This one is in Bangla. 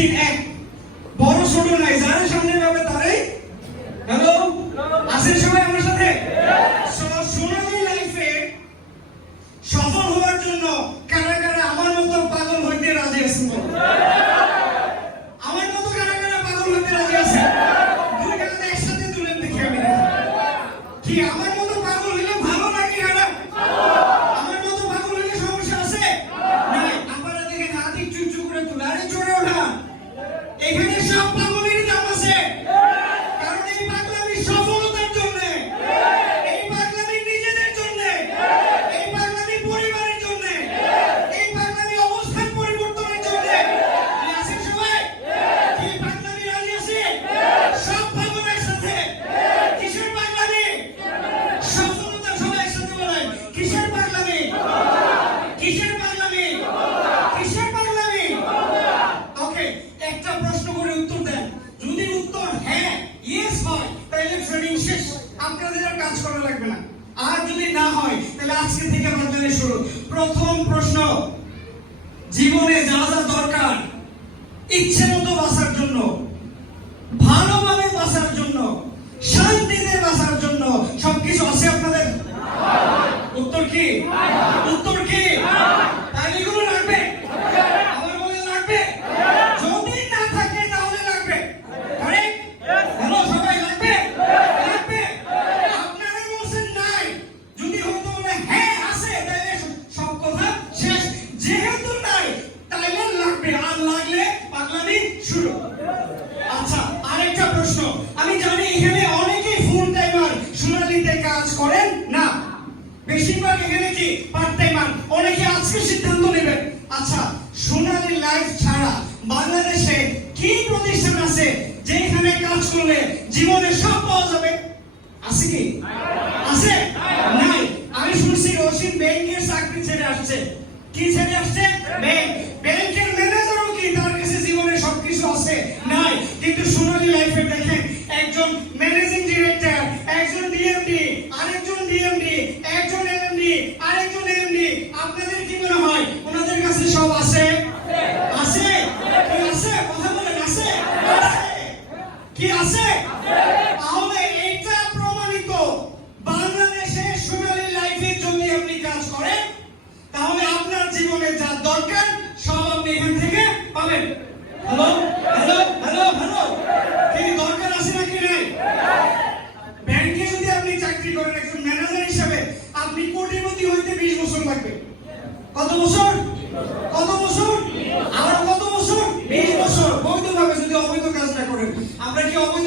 এক। বড় ছোট নাই যারা সামনে যাবে তারাই হ্যালো? হয় তাহলে ট্রেনিং শেষ। আপনাদের আর কাজ করা লাগবে না। আর যদি না হয় তাহলে আজকে থেকে আমরা শুরু প্রথম প্রশ্ন, জীবনে যা যা দরকার, ইচ্ছে মতো বাঁচার জন্য ভালোভাবে বাঁচার জন্য, শান্তিতে বাঁচার জন্য সবকিছু আছে আপনাদের? উত্তর কি? সোনালিতে কাজ করেন? না। বেশিরভাগ এখানে কি পার্ট টাইমার অনেকে আজকে সিদ্ধান্ত নেবেন। আচ্ছা সোনালি লাইফ ছাড়া বাংলাদেশে কি প্রতিষ্ঠান আছে যেখানে কাজ করলে জীবনে সব পাওয়া যাবে? আছে কি? আছে? নাই। আমি শুনছি রশিদ ব্যাংকের চাকরি ছেড়ে আসছে। কি ছেড়ে আসছে? ব্যাংক। যা দরকার, সব আপনি এখান থেকে পাবেন। হ্যালো হ্যালো হ্যালো হ্যালো তিনি দরকার আছে নাকি নাই? ব্যাংকে যদি আপনি চাকরি করেন একজন ম্যানেজার হিসেবে, আপনি কোটিপতি হইতে বিশ বছর লাগবে। কত বছর? কত বছর? আবার কত বছর? বিশ বছর। বৈধভাবে যদি অবৈধ কাজ না করেন, আমরা কি অবৈধ